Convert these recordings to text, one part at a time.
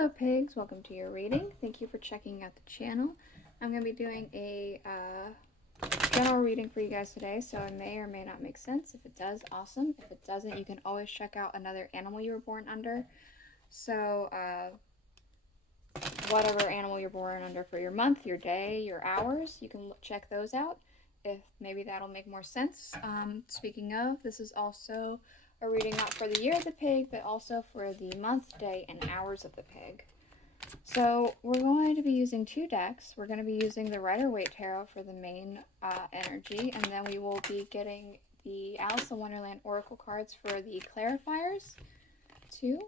Hello pigs, welcome to your reading. Thank you for checking out the channel. I'm going to be doing a general reading for you guys today, so it may or may not make sense. If it does, awesome. If it doesn't, you can always check out another animal you were born under. So whatever animal you're born under for your month, your day, your hours, you can check those out. If maybe that'll make more sense. Speaking of, this is also a reading not for the year of the pig, but also for the month, day, and hours of the pig. So we're going to be using two decks. We're going to be using the Rider-Waite Tarot for the main energy, and then we will be getting the Alice in Wonderland Oracle cards for the clarifiers too.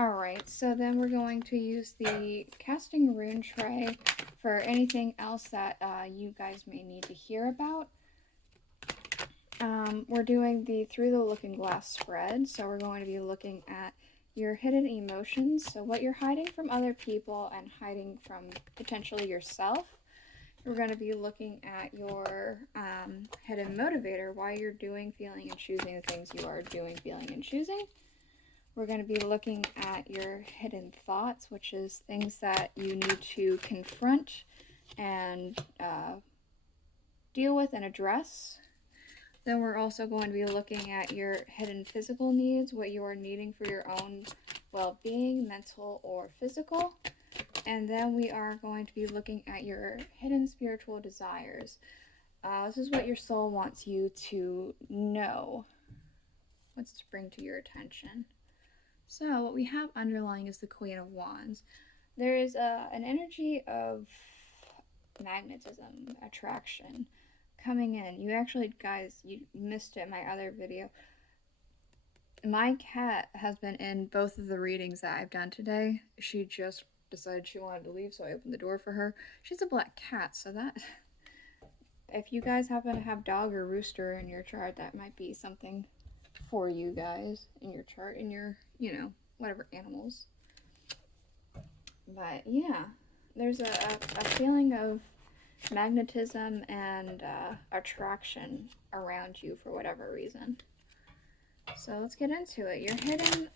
Alright, so then we're going to use the casting rune tray for anything else that you guys may need to hear about. We're doing the Through the Looking Glass spread, so we're going to be looking at your hidden emotions, so what you're hiding from other people and hiding from potentially yourself. We're going to be looking at your hidden motivator, why you're doing, feeling, and choosing the things you are doing, feeling, and choosing. We're going to be looking at your hidden thoughts, which is things that you need to confront and deal with and address. Then we're also going to be looking at your hidden physical needs, what you are needing for your own well-being, mental or physical. And then we are going to be looking at your hidden spiritual desires. This is what your soul wants you to know, what's to bring to your attention. So what we have underlying is the Queen of Wands. There is an energy of magnetism, attraction coming in. You actually, guys, you missed it in my other video. My cat has been in both of the readings that I've done today. She just decided she wanted to leave, so I opened the door for her. She's a black cat, so that... if you guys happen to have dog or rooster in your chart, that might be something for you guys in your chart, in your, you know, whatever animals. But yeah, there's a feeling of magnetism and attraction around you for whatever reason. So let's get into it. Your hidden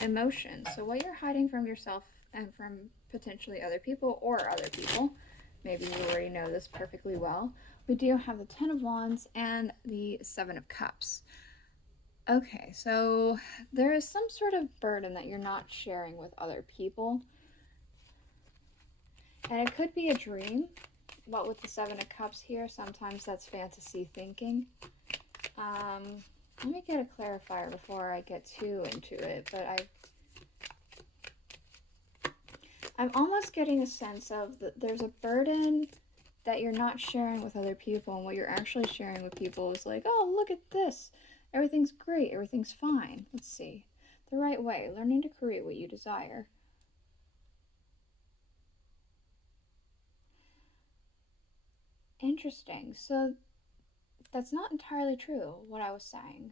emotions. So what you're hiding from yourself and from potentially other people or other people. Maybe you already know this perfectly well. We do have the Ten of Wands and the Seven of Cups. Okay, so there is some sort of burden that you're not sharing with other people. And it could be a dream, but with the Seven of Cups here, sometimes that's fantasy thinking. Let me get a clarifier before I get too into it, but I'm almost getting a sense of that there's a burden that you're not sharing with other people, and what you're actually sharing with people is like, oh, look at this. Everything's great. Everything's fine. Let's see. The right way. Learning to create what you desire. Interesting. So that's not entirely true, what I was saying.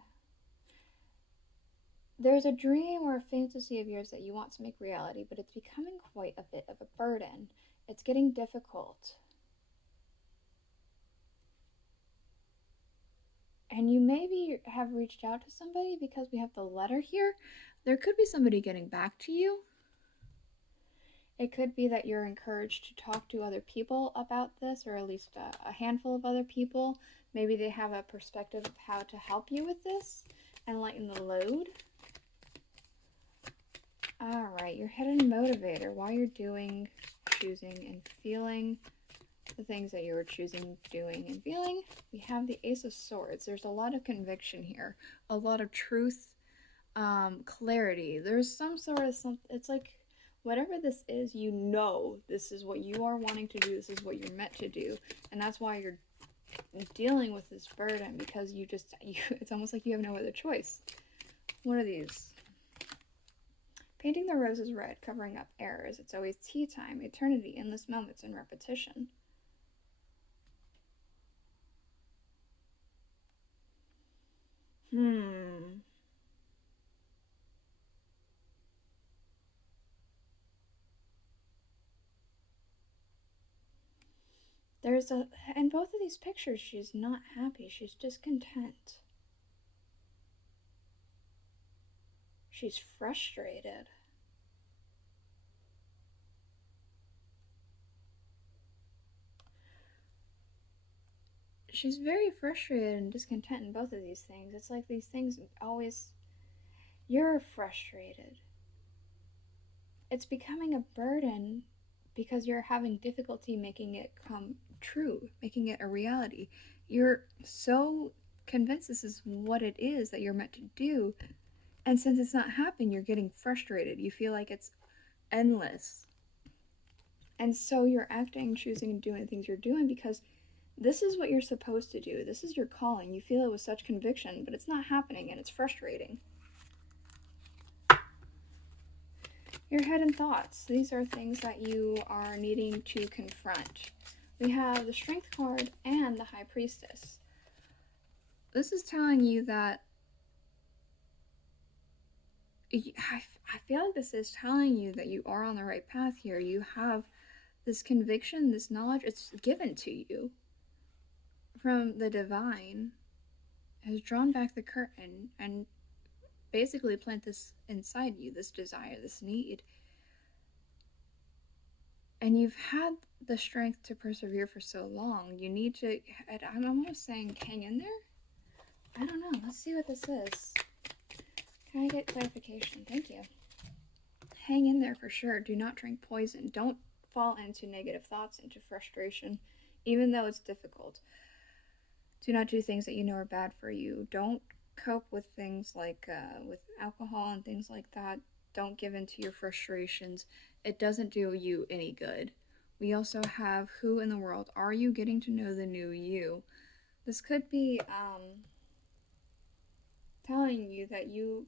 There's a dream or a fantasy of yours that you want to make reality, but it's becoming quite a bit of a burden. It's getting difficult. And you maybe have reached out to somebody because we have the letter here. There could be somebody getting back to you. It could be that you're encouraged to talk to other people about this, or at least a handful of other people. Maybe they have a perspective of how to help you with this and lighten the load. Alright, your hidden motivator, why you're doing, choosing, and feeling the things that you were choosing, doing, and feeling. We have the Ace of Swords. There's a lot of conviction here, a lot of truth, clarity. There's some sort of it's like whatever this is, you know this is what you are wanting to do, this is what you're meant to do, and that's why you're dealing with this burden, because it's almost like you have no other choice. What are these? Painting the roses red, covering up errors. It's always tea time, eternity, endless moments, and repetition. In both of these pictures, she's not happy. She's discontent. She's frustrated. She's very frustrated and discontent in both of these things. It's like these things always. You're frustrated. It's becoming a burden because you're having difficulty making it come true, making it a reality. You're so convinced this is what it is that you're meant to do. And since it's not happening, you're getting frustrated. You feel like it's endless. And so you're acting, choosing, and doing the things you're doing because this is what you're supposed to do. This is your calling. You feel it with such conviction, but it's not happening and it's frustrating. Your hidden thoughts. These are things that you are needing to confront. We have the Strength card and the High Priestess. This is telling you that I feel like this is telling you that you are on the right path here. You have this conviction, this knowledge. It's given to you from the divine. Has drawn back the curtain and basically plant this inside you, this desire, this need. And you've had the strength to persevere for so long. You need to, I'm almost saying hang in there. I don't know. Let's see what this is. Can I get clarification? Thank you. Hang in there for sure. Do not drink poison. Don't fall into negative thoughts, into frustration, even though it's difficult. Do not do things that you know are bad for you. Don't cope with things like with alcohol and things like that. Don't give in to your frustrations. It doesn't do you any good. We also have who in the world are you getting to know the new you. This could be telling you that you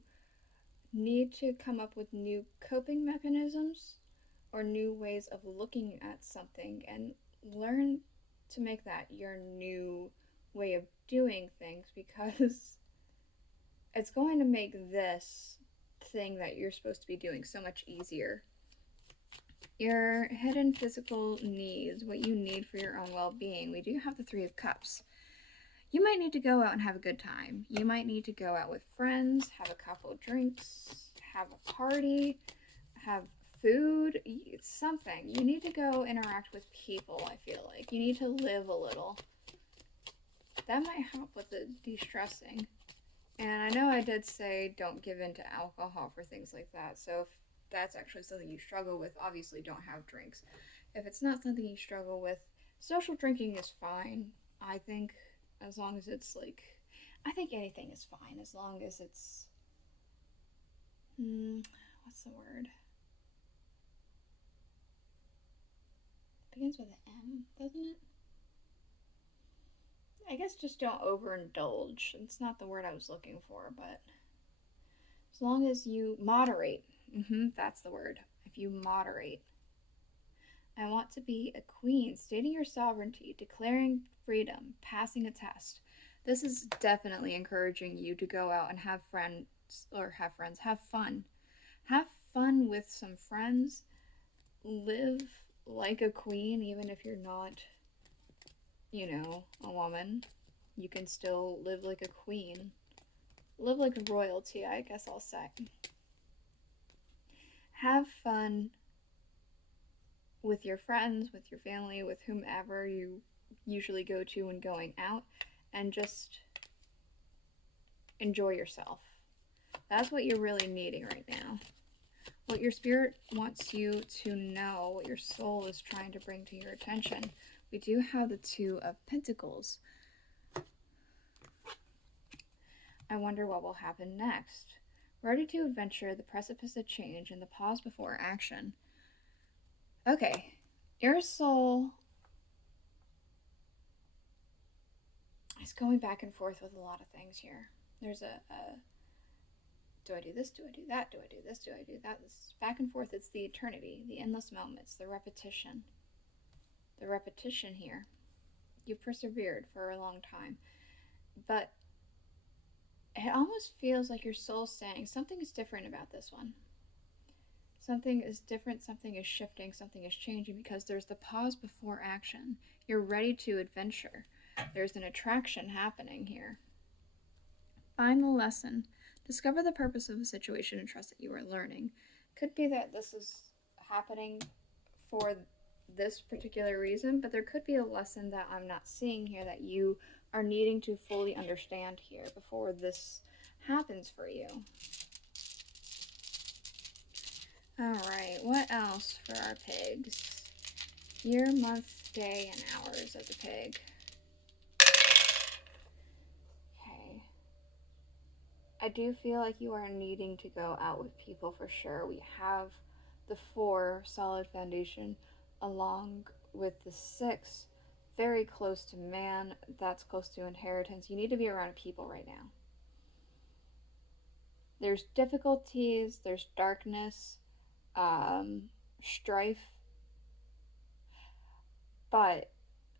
need to come up with new coping mechanisms or new ways of looking at something and learn to make that your new way of doing things, because it's going to make this thing that you're supposed to be doing so much easier. Your hidden physical needs, what you need for your own well-being. We do have the Three of Cups. You might need to go out and have a good time. You might need to go out with friends, have a couple of drinks, have a party, have food, something. You need to go interact with people, I feel like. You need to live a little. That might help with the de-stressing. And I know I did say don't give in to alcohol for things like that. So if that's actually something you struggle with, obviously don't have drinks. If it's not something you struggle with, social drinking is fine, I think, as long as it's like, I think anything is fine as long as it's, what's the word? It begins with an M, doesn't it? I guess just don't overindulge. It's not the word I was looking for, but as long as you moderate. That's the word. If you moderate. I want to be a queen, stating your sovereignty, declaring freedom, passing a test. This is definitely encouraging you to go out and have friends, have fun. Have fun with some friends. Live like a queen, even if you're not, a woman. You can still live like a queen. Live like a royalty, I guess I'll say. Have fun with your friends, with your family, with whomever you usually go to when going out, and just enjoy yourself. That's what you're really needing right now. What your spirit wants you to know, what your soul is trying to bring to your attention. We do have the Two of Pentacles. I wonder what will happen next. Ready to adventure, the precipice of change, and the pause before action. Okay, your soul is going back and forth with a lot of things here. There's do I do this? Do I do that? Do I do this? Do I do that? This back and forth. It's the eternity, the endless moments, the repetition. The repetition here. You persevered for a long time. But it almost feels like your soul's saying something is different about this one. Something is different, something is shifting, something is changing, because there's the pause before action. You're ready to adventure. There's an attraction happening here. Find the lesson. Discover the purpose of a situation and trust that you are learning. Could be that this is happening for this particular reason, but there could be a lesson that I'm not seeing here that you are needing to fully understand here before this happens for you. Alright, what else for our pigs? Year, month, day, and hours of the pig. Okay. I do feel like you are needing to go out with people for sure. We have the 4 solid foundation along with the 6 very close to man. That's close to inheritance. You need to be around people right now. There's difficulties, there's darkness, strife, but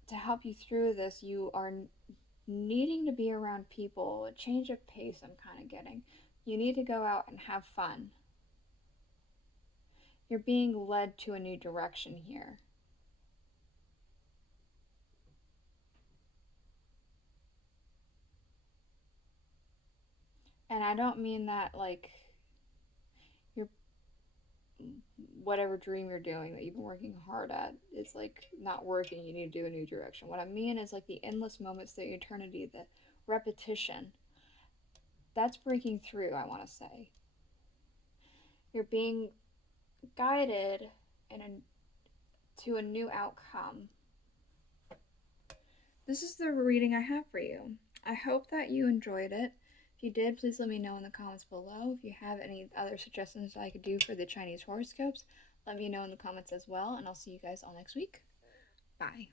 to help you through this, you are needing to be around people. A change of pace I'm kind of getting. You need to go out and have fun. You're being led to a new direction here. And I don't mean that like you're whatever dream you're doing that you've been working hard at is like not working. You need to do a new direction. What I mean is like the endless moments, the eternity, the repetition. That's breaking through, I want to say. You're being guided to a new outcome. This is the reading I have for you. I hope that you enjoyed it. If you did, please let me know in the comments below. If you have any other suggestions I could do for the Chinese horoscopes, let me know in the comments as well, and I'll see you guys all next week. Bye.